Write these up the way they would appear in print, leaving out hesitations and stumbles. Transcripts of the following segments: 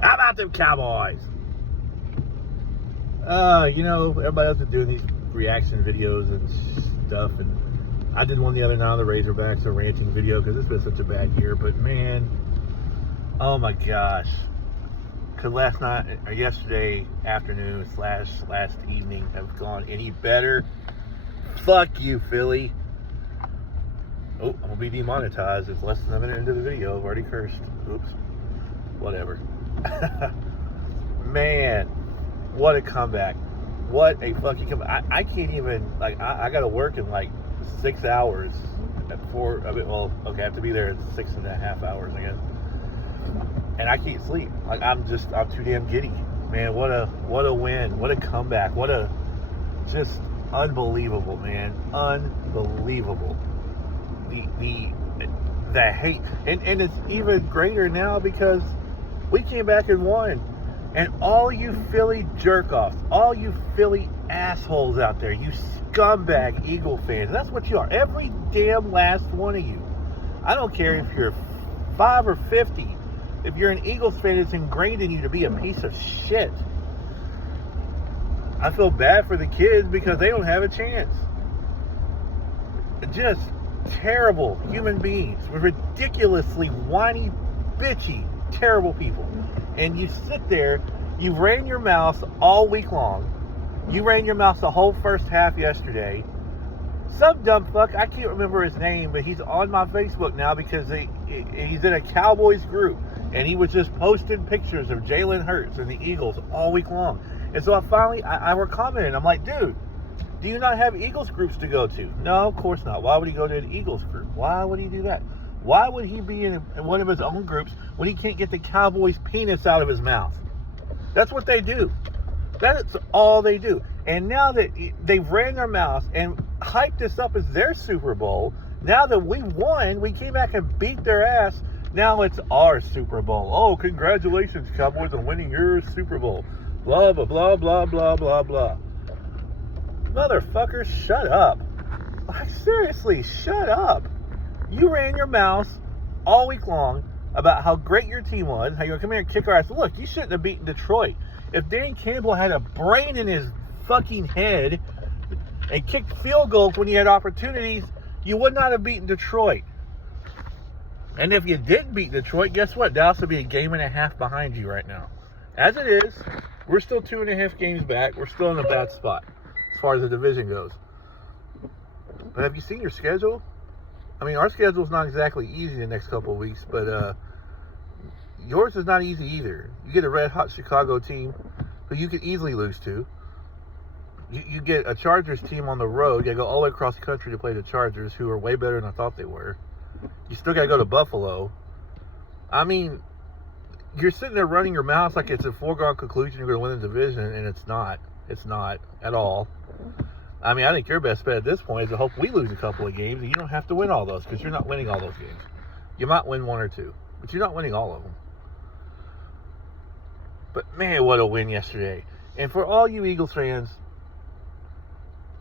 How about them Cowboys? Everybody else is doing these reaction videos and stuff, and I did one the other night on the Razorbacks, a ranting video, because it's been such a bad year. But man, oh my gosh, could last night or yesterday afternoon / last evening have gone any better? Fuck you, Philly. Oh, I'm gonna be demonetized. It's less than a minute into the video. I've already cursed. Oops. Whatever. Man, what a comeback. What a fucking comeback. I can't even, I gotta work in 6 hours at 4. I have to be there at 6.5 hours, I guess. And I can't sleep. I'm too damn giddy. Man, what a win. What a comeback. What a, just unbelievable, man. Unbelievable. The hate. And it's even greater now because we came back and won. And all you Philly jerk-offs, all you Philly assholes out there, you scumbag Eagle fans, that's what you are. Every damn last one of you. I don't care if you're 5 or 50. If you're an Eagles fan, it's ingrained in you to be a piece of shit. I feel bad for the kids because they don't have a chance. Just terrible human beings with ridiculously whiny, bitchy, terrible people. And you sit there, you ran your mouth all week long. You ran your mouth the whole first half yesterday. Some dumb fuck, I can't remember his name, but he's on my Facebook now because he's in a Cowboys group. And he was just posting pictures of Jalen Hurts and the Eagles all week long. And so I were commenting. I'm like, dude, do you not have Eagles groups to go to? No, of course not. Why would he go to an Eagles group? Why would he do that? Why would he be in one of his own groups when he can't get the Cowboys' penis out of his mouth? That's what they do. That's all they do. And now that they've ran their mouths and hyped this up as their Super Bowl, now that we won, we came back and beat their ass. Now it's our Super Bowl. Oh, congratulations, Cowboys, on winning your Super Bowl. Blah, blah, blah, blah, blah, blah, blah. Motherfuckers, shut up. Seriously, shut up. You ran your mouth all week long about how great your team was, how you're going to come here and kick our ass. Look, you shouldn't have beaten Detroit. If Dan Campbell had a brain in his fucking head and kicked field goals when he had opportunities, you would not have beaten Detroit. And if you didn't beat Detroit, guess what? Dallas would be a 1.5 games behind you right now. As it is, we're still 2.5 games back. We're still in a bad spot as far as the division goes. But have you seen your schedule? I mean, our schedule's not exactly easy the next couple of weeks, but yours is not easy either. You get a red-hot Chicago team who you could easily lose to. You get a Chargers team on the road. You got to go all the way across the country to play the Chargers, who are way better than I thought they were. You still got to go to Buffalo. I mean, you're sitting there running your mouth like it's a foregone conclusion you're going to win the division, and it's not. It's not at all. I mean, I think your best bet at this point is to hope we lose a couple of games and you don't have to win all those, because you're not winning all those games. You might win 1 or 2, but you're not winning all of them. But man, what a win yesterday. And for all you Eagles fans,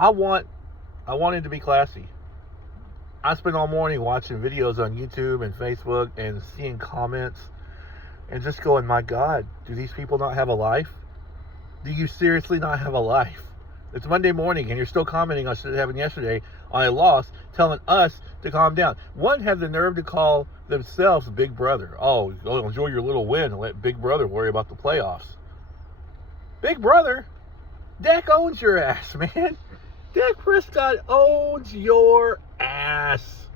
I want it to be classy. I spent all morning watching videos on YouTube and Facebook and seeing comments and just going, my God, do these people not have a life? Do you seriously not have a life? It's Monday morning and you're still commenting on shit that happened yesterday on a loss, telling us to calm down. One had the nerve to call themselves Big Brother. Oh, enjoy your little win and let Big Brother worry about the playoffs. Big Brother? Dak owns your ass, man. Dak Prescott owns your ass.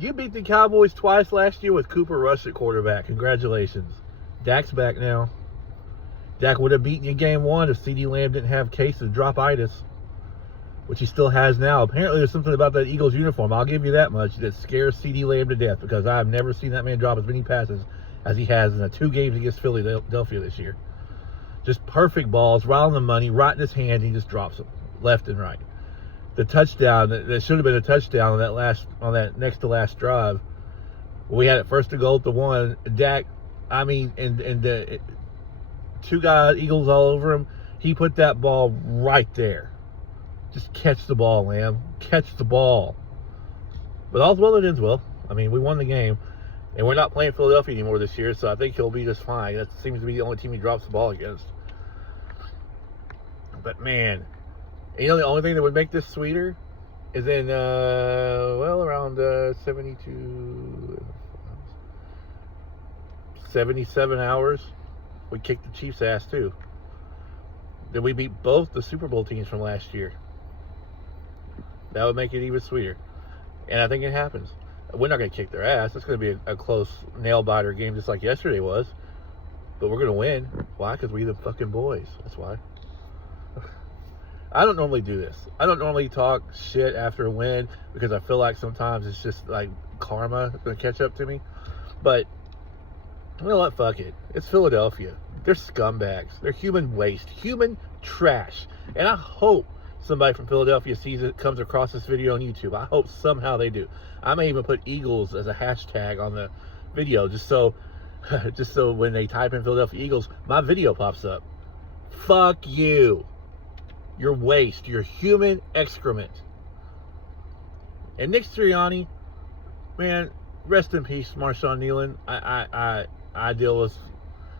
You beat the Cowboys twice last year with Cooper Rush at quarterback. Congratulations. Dak's back now. Dak would have beaten you game 1 if CeeDee Lamb didn't have cases of drop-itis, which he still has now. Apparently there's something about that Eagles uniform, I'll give you that much, that scares CeeDee Lamb to death, because I've never seen that man drop as many passes as he has in the 2 games against Philadelphia this year. Just perfect balls, right on the money, right in his hand, he just drops them left and right. The touchdown, that should have been a touchdown on that next to last drive. We had it first to goal at the 1. Dak, I mean, and the 2 guys, Eagles all over him. He put that ball right there. Just catch the ball, Lamb. Catch the ball. But all's well that ends well. I mean, we won the game. And we're not playing Philadelphia anymore this year, so I think he'll be just fine. That seems to be the only team he drops the ball against. But, man, you know the only thing that would make this sweeter is in, around 77 hours, we kicked the Chiefs' ass, too. Then we beat both the Super Bowl teams from last year. That would make it even sweeter. And I think it happens. We're not going to kick their ass. It's going to be a close nail-biter game just like yesterday was. But we're going to win. Why? Because we the fucking boys. That's why. I don't normally do this. I don't normally talk shit after a win because I feel like sometimes it's just like karma going to catch up to me. But you know what? Fuck it. It's Philadelphia. They're scumbags. They're human waste. Human trash. And I hope somebody from Philadelphia sees it, comes across this video on YouTube. I hope somehow they do. I may even put Eagles as a hashtag on the video just so when they type in Philadelphia Eagles, my video pops up. Fuck you. You're waste. You're human excrement. And Nick Sirianni, man, rest in peace, Marshawn Nealon. I deal with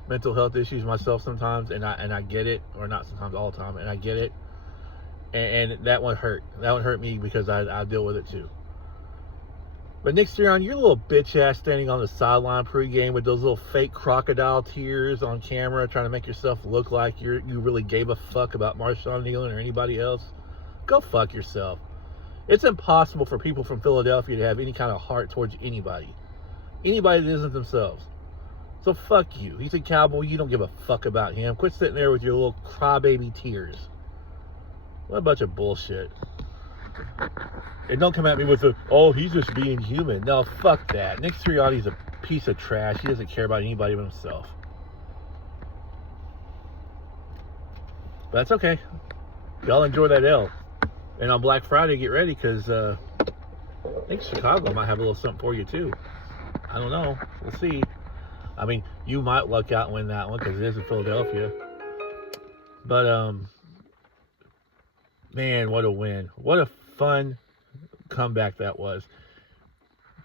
mental health issues myself sometimes, and I get it, or not sometimes, all the time, and I get it. And that one hurt. That one hurt me because I deal with it too. But Nick Sirianni, you're a little bitch ass standing on the sideline pregame with those little fake crocodile tears on camera, trying to make yourself look like you really gave a fuck about Marshawn Nealon or anybody else. Go fuck yourself. It's impossible for people from Philadelphia to have any kind of heart towards anybody. Anybody that isn't themselves. So fuck you. He's a Cowboy. You don't give a fuck about him. Quit sitting there with your little crybaby tears. What a bunch of bullshit. And don't come at me with he's just being human. No, fuck that. Nick Sirianni's a piece of trash. He doesn't care about anybody but himself. But that's okay. Y'all enjoy that L. And on Black Friday, get ready, because I think Chicago might have a little something for you, too. I don't know. We'll see. I mean, you might luck out and win that one, because it is in Philadelphia. But, man, what a win. What a fun comeback that was.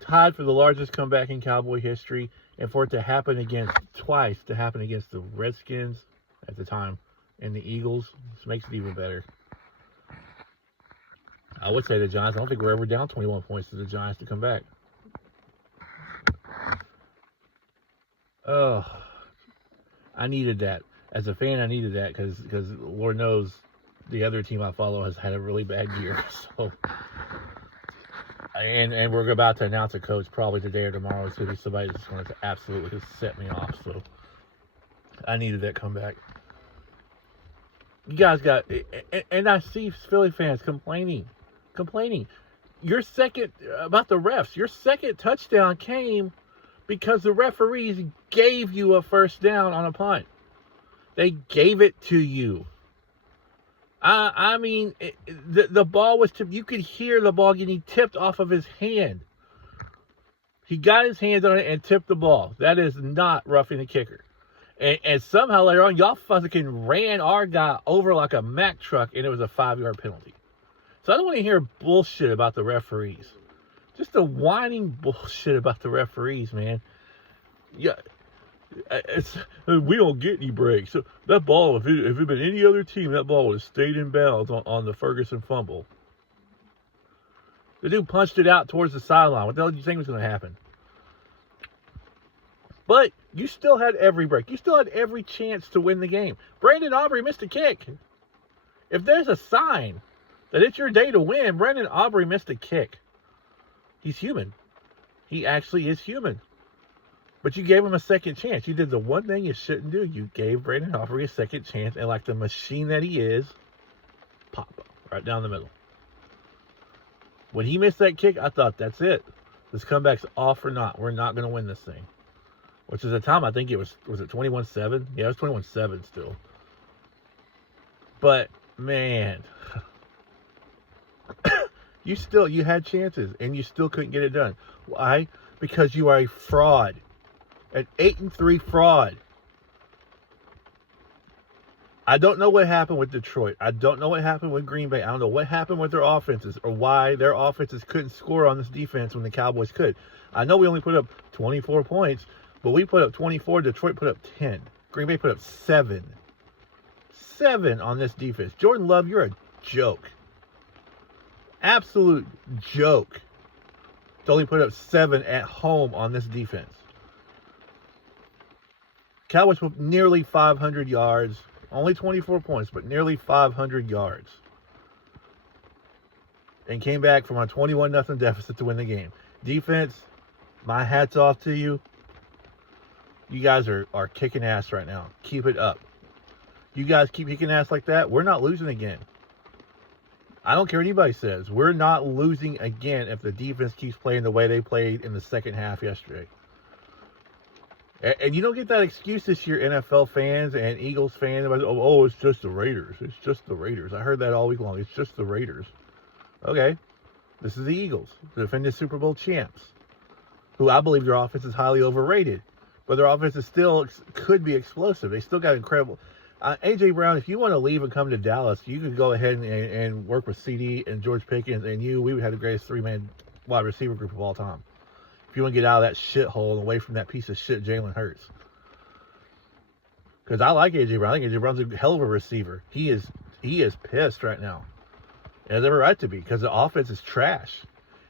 Tied for the largest comeback in Cowboy history, and for it to happen against the Redskins at the time and the Eagles, this makes it even better. I would say the Giants. I don't think we're ever down 21 points to the Giants to come back. Oh, I needed that. As a fan, I needed that because Lord knows the other team I follow has had a really bad year. So, and we're about to announce a coach probably today or tomorrow. It's going to be somebody that's going to absolutely just set me off. So, I needed that comeback. You guys got, and I see Philly fans complaining. Your second, about the refs, your second touchdown came because the referees gave you a first down on a punt. They gave it to you. I mean, the ball was tipped. You could hear the ball getting tipped off of his hand. He got his hands on it and tipped the ball. That is not roughing the kicker. And somehow later on, y'all fucking ran our guy over like a Mack truck, and it was a 5-yard penalty. So I don't want to hear bullshit about the referees. Just the whining bullshit about the referees, man. Yeah, we don't get any breaks. So that ball, if it had been any other team, that ball would have stayed in bounds on the Ferguson fumble. The dude punched it out towards the sideline. What the hell did you think was going to happen? But you still had every break. You still had every chance to win the game. Brandon Aubrey missed a kick. If there's a sign that it's your day to win, Brandon Aubrey missed a kick. He's human. He actually is human. But you gave him a second chance. You did the one thing you shouldn't do. You gave Brandon Aubrey a second chance, and like the machine that he is, pop, right down the middle. When he missed that kick, I thought, that's it. This comeback's off or not. We're not going to win this thing. Which is the time, I think it was it 21-7? Yeah, it was 21-7 still. But, man, you had chances, and you still couldn't get it done. Why? Because you are a fraud. An 8-3 fraud. I don't know what happened with Detroit. I don't know what happened with Green Bay. I don't know what happened with their offenses or why their offenses couldn't score on this defense when the Cowboys could. I know we only put up 24 points, but we put up 24. Detroit put up 10. Green Bay put up 7. 7 on this defense. Jordan Love, you're a joke. Absolute joke. To only put up 7 at home on this defense. Cowboys put nearly 500 yards. Only 24 points, but nearly 500 yards. And came back from a 21-0 deficit to win the game. Defense, my hat's off to you. You guys are kicking ass right now. Keep it up. You guys keep kicking ass like that, we're not losing again. I don't care what anybody says. We're not losing again if the defense keeps playing the way they played in the second half yesterday. And you don't get that excuse this year, NFL fans and Eagles fans. About, oh, it's just the Raiders. It's just the Raiders. I heard that all week long. It's just the Raiders. Okay. This is the Eagles, the defending Super Bowl champs, who I believe their offense is highly overrated. But their offense is still could be explosive. They still got incredible. A.J. Brown, if you want to leave and come to Dallas, you could go ahead and work with CD and George Pickens and you. We would have the greatest three-man wide receiver group of all time. If you want to get out of that shithole and away from that piece of shit, Jalen Hurts. Because I like A.J. Brown. I think A.J. Brown's a hell of a receiver. He is pissed right now. And has every right to be because the offense is trash.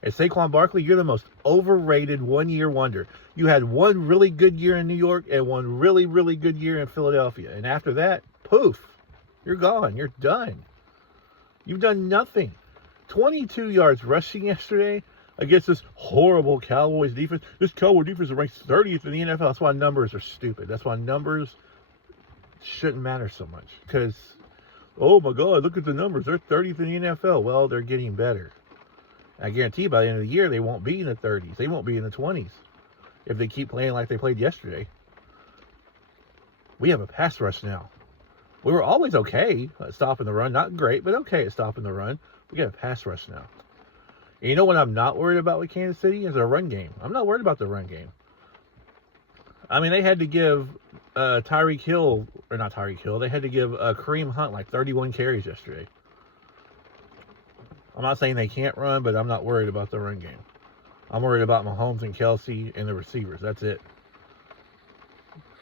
And Saquon Barkley, you're the most overrated one-year wonder. You had one really good year in New York and one really, really good year in Philadelphia. And after that, poof, you're gone. You're done. You've done nothing. 22 yards rushing yesterday against this horrible Cowboys defense. This Cowboy defense is ranked 30th in the NFL. That's why numbers are stupid. That's why numbers shouldn't matter so much. Because, oh my God, look at the numbers. They're 30th in the NFL. Well, they're getting better. I guarantee you by the end of the year, they won't be in the 30s. They won't be in the 20s if they keep playing like they played yesterday. We have a pass rush now. We were always okay at stopping the run. Not great, but okay at stopping the run. We got a pass rush now. And you know what I'm not worried about with Kansas City is their run game. I'm not worried about the run game. I mean, they had to give Tyreek Hill, or not Tyreek Hill, they had to give Kareem Hunt like 31 carries yesterday. I'm not saying they can't run, but I'm not worried about the run game. I'm worried about Mahomes and Kelsey and the receivers. That's it.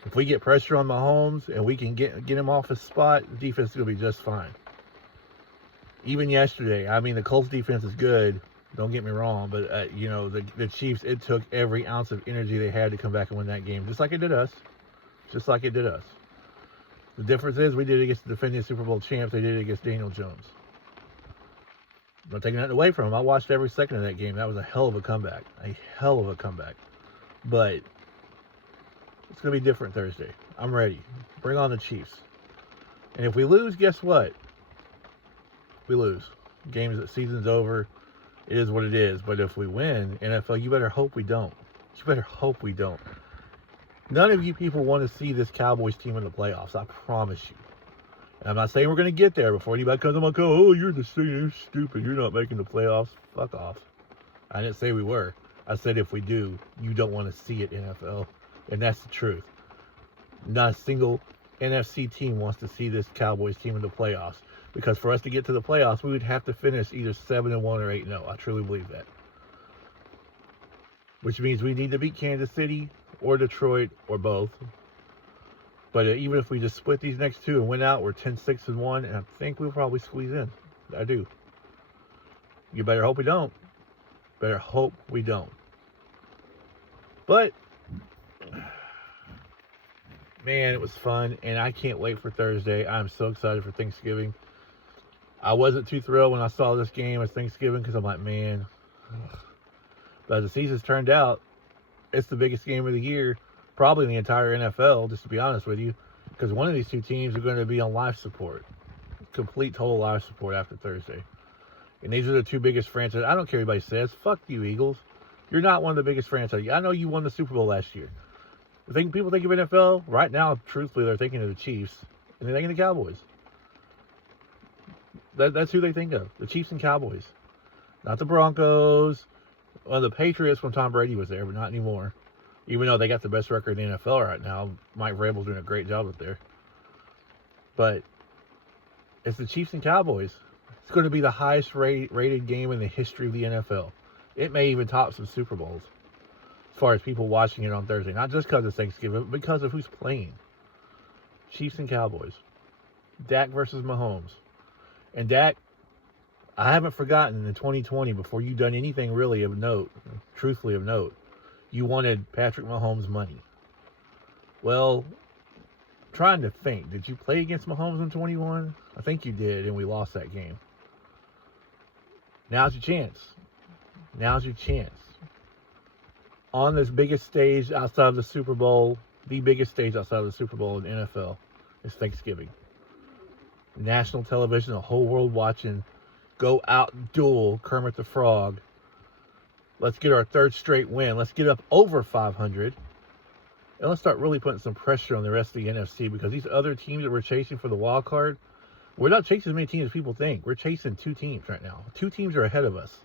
If we get pressure on Mahomes and we can get him off his spot, the defense is going to be just fine. Even yesterday, I mean, the Colts defense is good. Don't get me wrong, but, the Chiefs, it took every ounce of energy they had to come back and win that game, just like it did us. Just like it did us. The difference is we did it against the defending Super Bowl champs. They did it against Daniel Jones. I'm not taking nothing away from him. I watched every second of that game. That was a hell of a comeback. A hell of a comeback. But it's going to be different Thursday. I'm ready. Bring on the Chiefs. And if we lose, guess what? We lose. The season's over. It is what it is. But if we win, NFL, you better hope we don't. You better hope we don't. None of you people want to see this Cowboys team in the playoffs. I promise you. And I'm not saying we're going to get there before anybody comes on and goes, oh, you're stupid. You're not making the playoffs. Fuck off. I didn't say we were. I said if we do, you don't want to see it, NFL. And that's the truth. Not a single NFC team wants to see this Cowboys team in the playoffs. Because for us to get to the playoffs, we would have to finish either 7-1 or 8-0. I truly believe that. Which means we need to beat Kansas City or Detroit or both. But even if we just split these next two and win out, we're 10-6-1, and I think we'll probably squeeze in. I do. You better hope we don't. Better hope we don't. But, man, it was fun, and I can't wait for Thursday. I'm so excited for Thanksgiving. I wasn't too thrilled when I saw this game as Thanksgiving because I'm like, man. Ugh. But as the season's turned out, it's the biggest game of the year. Probably in the entire NFL, just to be honest with you, because one of these two teams are going to be on life support, complete total life support after Thursday. And these are the two biggest franchises. I don't care what anybody says. Fuck you, Eagles. You're not one of the biggest franchises. I know you won the Super Bowl last year. People think of NFL right now. Truthfully, they're thinking of the Chiefs and they're thinking of the Cowboys. That's who they think of: the Chiefs and Cowboys, not the Broncos. Well, the Patriots when Tom Brady was there, but not anymore. Even though they got the best record in the NFL right now, Mike Vrabel's doing a great job up there. But It's the Chiefs and Cowboys. It's going to be the highest rated game in the history of the NFL. It may even top some Super Bowls as far as people watching it on Thursday. Not just because it's Thanksgiving, but because of who's playing. Chiefs and Cowboys. Dak versus Mahomes. And Dak, I haven't forgotten in 2020, before you done anything really of note, truthfully of note, you wanted Patrick Mahomes' money. Well, trying to think, did you play against Mahomes in 21? I think you did, and we lost that game. Now's your chance. Now's your chance. On this biggest stage outside of the Super Bowl, the biggest stage outside of the Super Bowl in the NFL is Thanksgiving. National television, the whole world watching. Go out and duel Kermit the Frog. Let's get our third straight win. Let's get up over 500. And let's start really putting some pressure on the rest of the NFC, because these other teams that we're chasing for the wild card, we're not chasing as many teams as people think. We're chasing 2 teams right now. 2 teams are ahead of us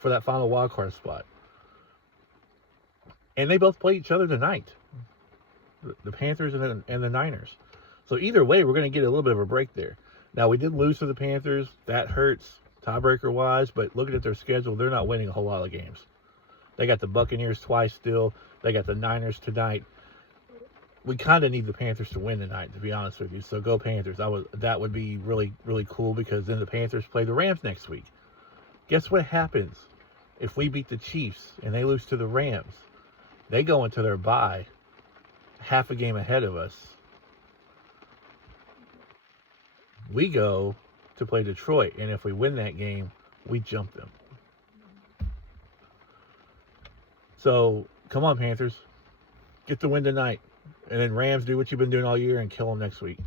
for that final wild card spot. And they both play each other tonight. The Panthers and the Niners. So either way, we're going to get a little bit of a break there. Now, we did lose to the Panthers. That hurts tiebreaker-wise, but looking at their schedule, they're not winning a whole lot of games. They got the Buccaneers twice still. They got the Niners tonight. We kind of need the Panthers to win tonight, to be honest with you. So go Panthers. That would be really, really cool, because then the Panthers play the Rams next week. Guess what happens if we beat the Chiefs and they lose to the Rams? They go into their bye half a game ahead of us. We go to play Detroit, and if we win that game, we jump them. So come on, Panthers. Get the win tonight. And then Rams, do what you've been doing all year and kill them next week.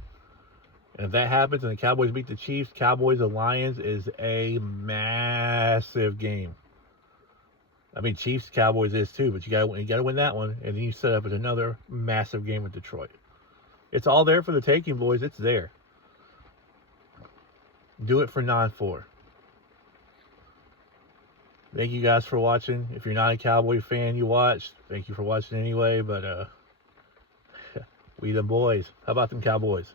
And if that happens and the Cowboys beat the Chiefs, Cowboys and Lions is a massive game. I mean, Chiefs, Cowboys is too, but you gotta win that one, and then you set up another massive game with Detroit. It's all there for the taking, boys. It's there. Do it for 9-4. Thank you guys for watching. If you're not a Cowboy fan, you watched. Thank you for watching anyway, but we the boys. How about them Cowboys?